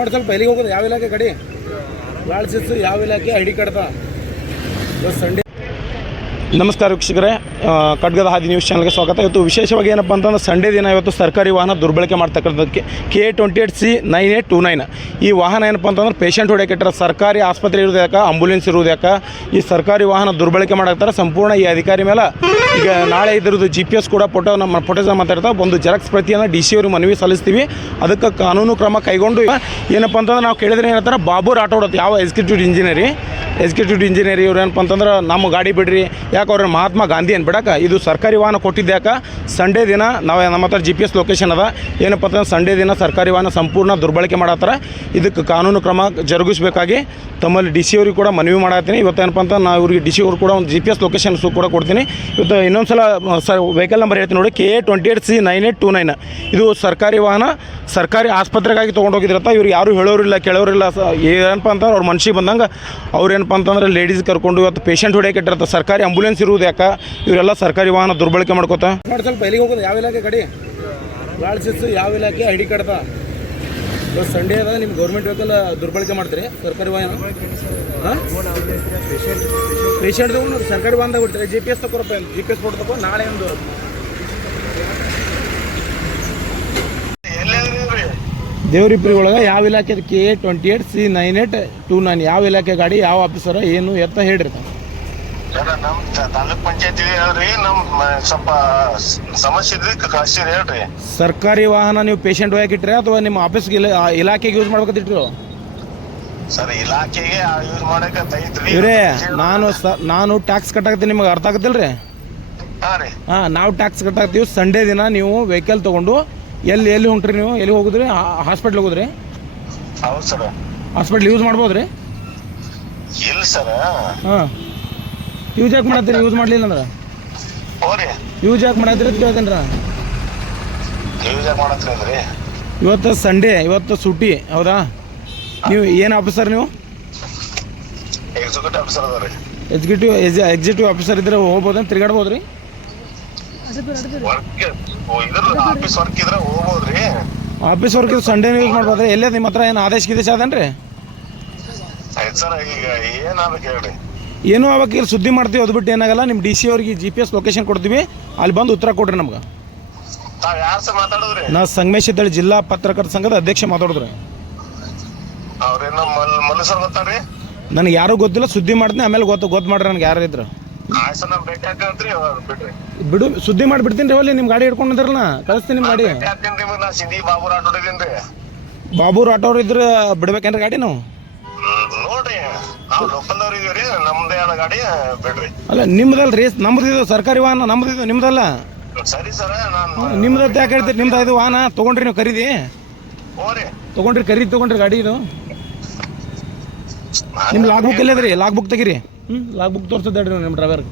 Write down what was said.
ನೋಡಿ ಸ್ವಲ್ಪ ಎಲ್ಲಿಗೆ ಹೋಗೋದು ಯಾವ ಇಲಾಖೆ ಕಡೆ? ಶಿಸ್ತು ಯಾವ ಇಲಾಖೆ ಐ ಡಿ ಕಾರ್ಡ್ದ ಇವತ್ತು ಸಂಡೇ ನಮಸ್ಕಾರ ವೀಕ್ಷಕರೇ. ಖಡ್ಗದ ಹಾದಿ ನ್ಯೂಸ್ ಚಾನಲ್ಗೆ ಸ್ವಾಗತ. ಇವತ್ತು ವಿಶೇಷವಾಗಿ ಏನಪ್ಪ ಅಂತಂದ್ರೆ ಸಂಡೇ ದಿನ ಇವತ್ತು ಸರ್ಕಾರಿ ವಾಹನ ದುರ್ಬಳಕೆ ಮಾಡ್ತಕ್ಕಂಥದ್ದಕ್ಕೆ K twenty eight C nine eight two nine ಈ ವಾಹನ ಏನಪ್ಪ ಅಂತಂದ್ರೆ ಪೇಷಂಟ್ ಹೊಡೆಯಕ್ಕೆ ಸರ್ಕಾರಿ ಆಸ್ಪತ್ರೆ ಇರೋದು ಯಾಕೆ? ಆಂಬುಲೆನ್ಸ್ ಇರೋದು ಯಾಕೆ? ಈ ಸರ್ಕಾರಿ ವಾಹನ ದುರ್ಬಳಕೆ ಮಾಡಾಕ್ತಾರೆ ಸಂಪೂರ್ಣ ಈ ಅಧಿಕಾರಿ ಮೇಲೆ. ಈಗ ನಾಳೆ ಇದ್ರದ್ದು ಜಿ ಪಿ ಎಸ್ ಕೂಡ ಫೋಟೋ ನಮ್ಮ ಫೋಟೋಸ್ ಮಾತಾಡ್ತಾ ಒಂದು ಜೆರಾಕ್ಸ್ ಪ್ರತಿಯನ್ನು ಡಿ ಸಿ ಅವ್ರಿಗೆ ಮನವಿ ಸಲ್ಲಿಸ್ತೀವಿ. ಅದಕ್ಕೆ ಕಾನೂನು ಕ್ರಮ ಕೈಗೊಂಡು ಏನಪ್ಪ ಅಂತಂದ್ರೆ ನಾವು ಕೇಳಿದ್ರೆ ಏನಂತಾರೆ ಬಾಬು ರಾಠೋಡ್ ಯಾವ ಎಕ್ಸಿಕ್ಯೂಟಿವ್ ಇಂಜಿನಿಯರಿ ಎಕ್ಸಿಕ್ಯೂಟಿವ್ ಇಂಜಿನಿಯರ್ ಇವ್ರು ಏನಪ್ಪ ಅಂತಂದ್ರೆ, ನಮ್ಮ ಗಾಡಿ ಬಿಡ್ರಿ. ಯಾಕೆ ಅವ್ರ ಮಹಾತ್ಮ ಗಾಂಧಿ ಅನ್ ಬಿಡಕ್ಕೆ ಇದು ಸರ್ಕಾರಿ ವಾಹನ ಕೊಟ್ಟಿದ್ದ್ಯಾಕ ಸಂಡೇ ದಿನ ನಾವು ನಮ್ಮ ಹತ್ರ ಜಿ ಪಿ ಎಸ್ ಲೊಕೇಶನ್ ಅದ. ಏನಪ್ಪ ಅಂತಂದ್ರೆ ಸಂಡೇ ದಿನ ಸರ್ಕಾರಿ ವಾಹನ ಸಂಪೂರ್ಣ ದುರ್ಬಳಕೆ ಮಾಡತ್ತಾರ. ಇದಕ್ಕೆ ಕಾನೂನು ಕ್ರಮ ಜರುಗಿಸಬೇಕಾಗಿ ತಮ್ಮಲ್ಲಿ ಡಿ ಸಿ ಅವ್ರಿಗೆ ಕೂಡ ಮನವಿ ಮಾಡತ್ತೀನಿ. ಇವತ್ತು ಏನಪ್ಪ ಅಂತ ನಾವು ಇವ್ರಿಗೆ ಡಿ ಸಿ ಅವ್ರು ಕೂಡ ಒಂದು ಜಿ ಪಿ ಎಸ್ ಲೊಕೇಶನ್ ಕೂಡ ಕೊಡ್ತೀನಿ. ಇವತ್ತು ಇನ್ನೊಂದು ಸಲ ಸರ್ ವೆಹಿಕಲ್ ನಂಬರ್ ಹೇಳ್ತೀನಿ ನೋಡಿ K A twenty eight C nine eight two nine ಇದು ಸರ್ಕಾರಿ ವಾಹನ, ಸರ್ಕಾರಿ ಆಸ್ಪತ್ರೆಗಾಗಿ ತೊಗೊಂಡೋಗಿದ್ರತ್ತ. ಇವ್ರು ಯಾರು ಹೇಳೋರಿಲ್ಲ, ಕೇಳೋರಿಲ್ಲ. ಸ, ಏನಪ್ಪ ಅಂತಂದ್ರೆ ಅವ್ರ ಮನ್ಸಿಗೆ ಬಂದಂಗೆ ಅವ್ರು ಏನಪ್ಪ ಅಂತಂದ್ರೆ ಲೇಡೀಸ್ ಕರ್ಕೊಂಡು ಇವತ್ತು ಪೇಷಂಟ್ ಹೊಡೆಯಕ್ಕೆ ಇಟ್ಟಿರತ್ತ. ಸರ್ಕಾರಿ ಆಂಬುಲೆನ್ಸ್ ಇರುವುದು ಯಾಕೆ? ಇವರೆಲ್ಲ ಸರ್ಕಾರಿ ವಾಹನ ದುರ್ಬಳಕೆ ಮಾಡ್ಕೋತ? ಸ್ವಲ್ಪ ಎಲ್ಲಿಗೆ ಹೋಗೋದು? ಯಾವ ಇಲಾಖೆ ಕಡೆ? ಭಾಳ ಶಿಸ್ತು, ಯಾವ ಇಲಾಖೆ? ಐ ಡಿ ಇವತ್ತು ಸಂಡೇ ಅದ ನಿಮ್ಮ ಗೌರ್ಮೆಂಟ್ ವೆಹಿಕಲ್ ದುರ್ಬಳಕೆ ಮಾಡ್ತೀರಿ? ಸರ್ಕಾರಿ ವಾಹನ? ಪೇಷಂಟ್ ಸರ್ಕಾರಿ ವಾಹನದಾಗ ಬಿಡ್ತಾರೆ ಜಿ ಪಿ ಎಸ್ ತಗೋರಪ್ಪ ಜಿ ಪಿ ಎಸ್ ತಗೋ ನಾಳೆ ಒಂದು. ದೇವ್ರಿಪ್ರಿ ಒಳಗೆ ಯಾವ ಇಲಾಖೆ K A twenty eight C nine eight two nine ಯಾವ ಇಲಾಖೆ ಗಾಡಿ ಯಾವ ಆಫೀಸರ ಏನು ಎತ್ತ ಹೇಳಿರ್ತಾರೆ. ಸರ್ ನಮ್ ತಾಲೂಕ್ ಪಂಚಾಯತಿ ಹೇಳ್ರಿ ನಮ್ ಸ್ವಲ್ಪ ಸಮಸ್ಯೆ ಇದ್ರಿ ಕಳ್ಸಿರಿ ಹೇಳ್ರಿ. ಸರ್ಕಾರಿ ವಾಹನ ನೀವು ಪೇಷಂಟ್ ಒಯ್ಯಾಕೆ ಇಟ್ರಿ ಅಥವಾ ನಿಮ್ಮ ಆಫೀಸ್ಗೆ ಇಲ್ಲ ಆ ಇಲಾಖೆಗೆ ಯೂಸ್ ಮಾಡ್ಬೇಕಿಟ್ರು ಸರ್ ಇಲಾಖೆಗೆ ಯೂಸ್ ಮಾಡಕ್ ಐತ್ರಿ. ಇವ್ರೇ ನಾನು ಸ ನಾನು ಟ್ಯಾಕ್ಸ್ ಕಟ್ಟಾಕತ್ತೀನಿ ನಿಮಗೆ ಅರ್ಥ ಆಗತ್ತಿಲ್ರಿ? ಹಾ ರೀ. ಹಾಂ ನಾವು ಟ್ಯಾಕ್ಸ್ ಕಟ್ಟಾಕ್ತೀವಿ ಸಂಡೇ ದಿನ ನೀವು ವೆಹಿಕಲ್ ತೊಗೊಂಡು ಎಲ್ಲಿ ಎಲ್ಲಿ ಹೊಂಟ್ರಿ ನೀವು? ಎಲ್ಲಿ ಹೋಗುದ್ರಿ? ಹಾಸ್ಪಿಟ್ಲ್ ಹೋಗುದ್ರಿ? ಹೌದು ಸರ್. ಹಾಸ್ಪಿಟ್ಲ್ ಯೂಸ್ ಮಾಡ್ಬೋದ್ರಿ? ಇಲ್ಲ ಸರ್. ಹಾಂ. ಯೂಸ್ ಯಾಕೆ ಮಾಡತ್ತೀರಿ? ಯೂಸ್ ಮಾಡಲಿಲ್ಲ ಅಂದ್ರೆ? ಹೋರಿ. ಯೂಸ್ ಯಾಕೆ ಮಾಡತ್ತೀರಿ ಅಂತ ಕೇಳ್ತೇನೆ ಯೂಸ್ ಯಾಕೆ ಅಂದ್ರಿ? ಇವತ್ತು ಸಂಡೇ ಇವತ್ತು ಸುಟ್ಟಿ ಹೌದಾ? ನೀವು ಏನು ಆಫೀಸರ್ ನೀವು? ಎಕ್ಸಿಕ್ಯೂಟಿವ್ ಆಫೀಸರ್ ಅದ ರೀ ಎಕ್ಸಿಕ್ಯೂಟಿವ್ ಎಕ್ಸಿಕ್ಯೂಟಿವ್ ಆಫೀಸರ್ ಇದ್ರೆ ತಿರುಗಾಡ್ಬೋದು ರೀ ಆಫೀಸ್ ವರ್ಕ್ ಇದ್ರೆ ಹೋಗ್ಬೋದ್ರಿ? ಆಫೀಸ್ ವರ್ಕ್ ಸಂಡೇ ಯೂಸ್ ಮಾಡ್ಬೋದ್ರಿ? ಎಲ್ಲೇ ನಿಮ್ಮ ಹತ್ರ ಏನು ಆದೇಶ ಗಿದೇಶ ಅದೇನ್ರಿ ಆಯ್ತು ಸರ್ ಈಗ ಏನಾಗ್ಬೇಕು ಹೇಳ್ರಿ? ಏನೂ ಅವಾಗ ಇಲ್ಲಿ ಸುದ್ದಿ ಮಾಡ್ತೀವಿ ಅದು ಬಿಟ್ಟು ಏನಾಗಲ್ಲ. ನಿಮ್ಮ ಡಿ ಸಿ ಅವ್ರಿಗೆ ಜಿ ಪಿ ಎಸ್ ಲೊಕೇಶನ್ ಕೊಡ್ತೀವಿ. ಅಲ್ಲಿ ಬಂದು ಉತ್ತರ ಕೊಡ್ರಿ ನಮ್ಗೆ. ತಾವ್ ಯಾರ್ ಸರ್ ಮಾತಾಡೋದ್ರಿ? ನಾ ಸಂಗಮೇಶ್ ಇದ್ದಳಿ ಜಿಲ್ಲಾ ಪತ್ರಕರ್ತ ಸಂಘದ ಅಧ್ಯಕ್ಷ ಮಾತಾಡಿದ್ರೆ. ಅವ್ರೇನ ಮಲ್ ಮನುಷ್ಯರ್ ಗೊತ್ತಾರ್ರಿ ನನಗೆ ಯಾರೂ ಗೊತ್ತಿಲ್ಲ ಸುದ್ದಿ ಮಾಡ್ತೀನಿ ಆಮೇಲೆ ಗೊತ್ತು ಗೊತ್ತು ಮಾಡ್ರಿ ನನಗೆ ಯಾರು ಇದ್ರು. ಭೇಟಿ ಬಿಡ್ರಿ. ಬಿಡು ಸುದ್ದಿ ಮಾಡ್ಬಿಡ್ತೀನಿ ರೀ ಒಲ್ಲಿ ನಿಮ್ಮ ಗಾಡಿ ಹಿಡ್ಕೊಂಡಿದ್ರಲ್ಲ ಕಳಿಸ್ತೀನಿ ನಿಮ್ಮ ಗಾಡಿ. ಭೇಟಿ ಹಾಕ್ತೀನಿ ನಿಮಗೆ ನಾ ಸಿಂಧಿ ಬಾಬು ರಾಟೋಡಿದೀನಿ ಬಾಬು ಆಟೋರು ಇದ್ರೆ ಬಿಡ್ಬೇಕೇನ್ರಿ ಗಾಡಿ ನಾವು? ನೋಡ್ರಿ ನಾವು ಲೋಕಲ್ದವ್ರು ಇದೀವ್ರಿ ನಮ್ದೇ ಆದ ಗಾಡಿ ಬಿಡ್ರಿ. ಅಲ್ಲ ನಿಮ್ದಲ್ಲ ರೀ ನಮ್ದು ಇದು ಸರ್ಕಾರಿ ವಾಹನ ನಮ್ದು ಇದು ನಿಮ್ದಲ್ಲ? ಸರಿ ಸರ ನಾನು ನಿಮ್ದು ಯಾಕೆ ಹೇಳ್ತೀರಿ ನಿಮ್ದು ಇದು ವಾಹನ ತಗೊಂಡ್ರಿ ನೀವು ಖರೀದಿ. ತಗೊಂಡ್ರಿ ತೊಗೊಂಡ್ರಿ ಖರೀದಿ ತಗೊಂಡ್ರಿ ಗಾಡಿ ಇದು. ನಿಮ್ಮ ಲಾಗ್ ಬುಕ್ ಎಲ್ಲದ್ರಿ ಲಾಗ್ ಬುಕ್ ತೆಗೀರಿ. ಹ್ಞೂ ಲಾಗ್ ಬುಕ್ ತೋರ್ಸೋದ್ರಿ ನಿಮ್ಮ ಡ್ರೈವರ್